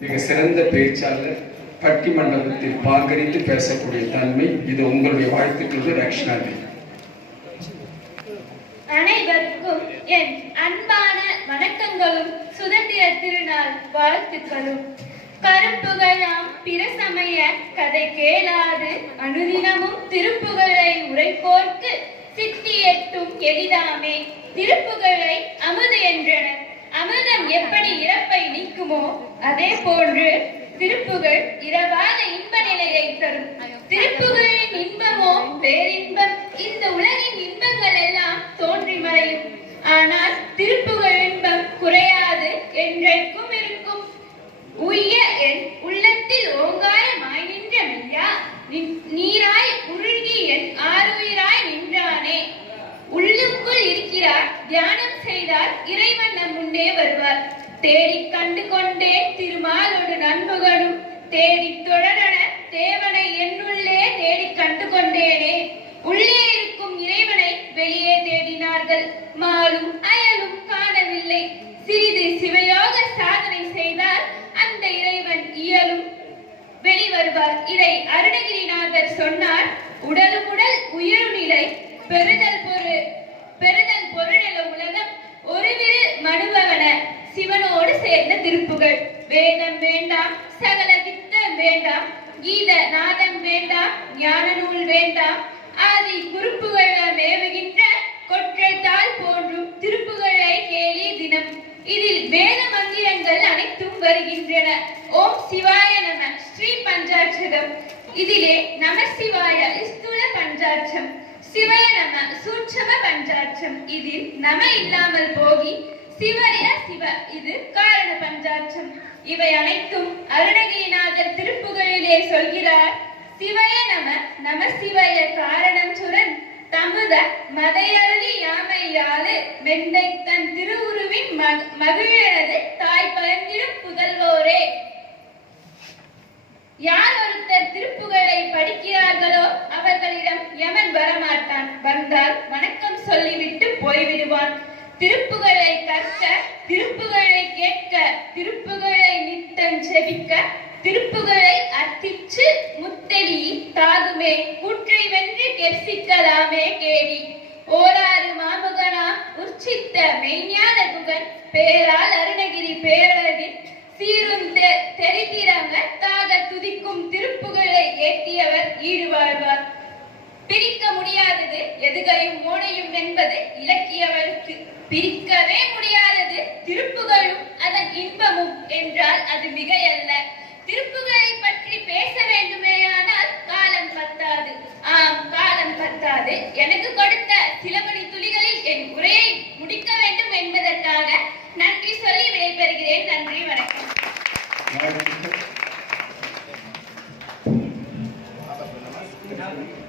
மிக சிறந்த பேச்சாளர் பட்டி மண்டபத்தில் பாங்கரித்து பேசக்கூடிய தன்மை இது உங்களுடைய வாழ்த்துக்கள் ரக்ஷனா அனைவருக்கும் என் அன்பான வணக்கங்களும் சுதந்திர திருநாள் வாழ்த்துக்களும். கருப்புகளாம் பிற சமய கதை கேளாது அனுதினமும் திருப்புகழை உரைப்போர்க்கு சித்தி எட்டும் எளிதாமே. திருப்புகழை அமுது என்றனர். இருக்குமோ அதே போன்று திருப்புகழ் இரவாத இன்ப நிலையை தரும். திருப்புகழின் இன்பமோ பேரின்பம் இந்த உலகின் இன்பங்கள் எல்லாம் தோன்றி மறையும். ஆனால் திருப்புகழ் இன்பம் குறையாது என்றைக்கும் இருக்கும். உய்ய என் உள்ளத்தில் ஓங்காரமாய் நின்ற மெய்யா நின்- நீராய் உருகி என் ஆருயிராய் நின்றானே. உள்ளுக்குள் இருக்கிறார் தியானம் செய்தால் இறைவன் நம் முன்னே வருவார். தேடி கண்டு கொண்டேன் திருமாலோடு நண்புகளும் தேடி தொடரன தேவனை என்னுள்ளே தேடி கண்டு கொண்டேனே. உள்ளே இருக்கும் இறைவனை வெளியே தேடினார்கள். மாலும் அயலும் காணவில்லை. சிறிது சிவயோக சாதனை செய்தால் அந்த இறைவன் இயலும். வெளிவருவார் இதை அருணகிரிநாதர் சொன்னார். உடலும் உடல் உயரு நிலை சிவனோடு திருப்புகள்? வேதம் வேண்டாம் சகல வித்தம் வேண்டாம் கீத நாதம் வேண்டாம் ஞான நூல் வேண்டாம். ஆதி குறிப்புகள் மேவுகின்ற கொற்றைத்தாள் போன்றும் திருப்புகளை கேலி தினம். இதில் வேத மந்திரங்கள் அனைத்தும் வருகின்றன. ஓம் சிவாய நம ஸ்ரீ பஞ்சாட்சரம் இதிலே நம சிவாய ஸ்தூல பஞ்சாட்சம். சிவய நம சூட்சம பஞ்சாட்சம். இதில் நம இல்லாமல் போகி சிவரின சிவ இது காரண பஞ்சாட்சம். இவை அனைத்தும் அருணகிரிநாதர் திருப்புகழிலே சொல்கிறார். சிவய நம நம சிவய காரணம் சுரன். தமுத மதையருளி யாமையாளு வெந்தை தன் திருவுருவின் மக- மகிழனது தாய் பரந்திடும் புதல்வோரே. யார் ஒருத்தர் திருப்புகழை படிக்கிறார்களோ அவர்களிடம் யமன் வரமாட்டான். வந்தால் வணக்கம் சொல்லிவிட்டு போய்விடுவான். திருப்புகளை கற்க திருப்புகளை கேட்க திருப்புகளை நித்தம் செவிக்க திருப்புகளை அர்த்திச்சு முத்தெளி தாகுமே கூற்றை வென்று கெர்சிக்கலாமே கேடி ஓராறு மாமுகனா உற்சித்த மெய்ஞான குகன் பேரால் அருணகிரி பேரழகின் சீரும் பிரிக்கவே முடியாதது. திருப்புகழும் அதன் இன்பமும் என்றால் அது மிகையல்ல. திருப்புகளை பற்றி பேச வேண்டுமேயானால் காலம் பத்தாது. ஆம் காலம் பத்தாது. எனக்கு கொடுத்த சிலமணி துளிகளில் என் உரையை முடிக்க வேண்டும் என்பதற்காக நன்றி சொல்லி விடைபெறுகிறேன். நன்றி வணக்கம்.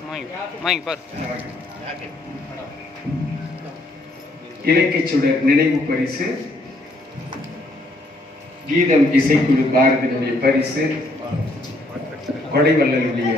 மாய் மாய் பார். இலக்கிய சுடர் நினைவு பரிசு கீதம் இசைக்குழு பாரதியினுடைய பரிசு கொடைவள்ளலுடைய